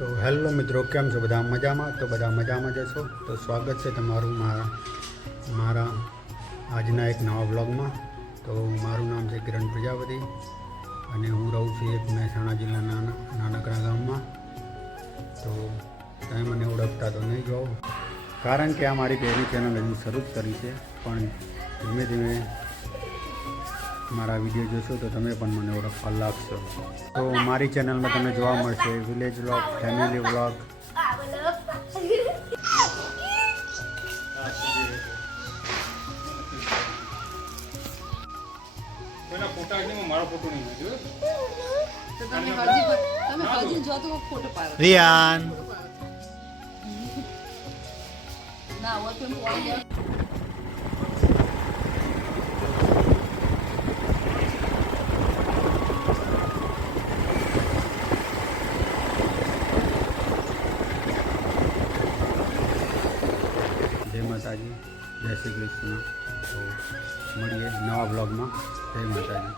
તો હેલો મિત્રો, કેમ છો બધા મજામાં? તો બધા મજામાં જશો તો સ્વાગત છે તમારું મારા આજના એક નવા બ્લોગમાં. તો મારું નામ છે કિરણ પ્રજાપતિ અને હું રહું છું એક મહેસાણા જિલ્લાના નાનકડા ગામમાં. તો તમે મને ઓળખતા તો નહીં જાઓ, કારણ કે આ મારી પહેલી ચેનલ હજુ શરૂ જ કરી છે, પણ ધીમે ધીમે મારા વિડીયો જોશો તો તમે પણ મને ઓળખવા લાગશો. તો મારી ચેનલમાં તમને જોવા મળશે village vlog, family vlog, Riyan જય માતાજી, જય શ્રી કૃષ્ણ. તો મળીએ નવા બ્લોગમાં. જય માતાજી.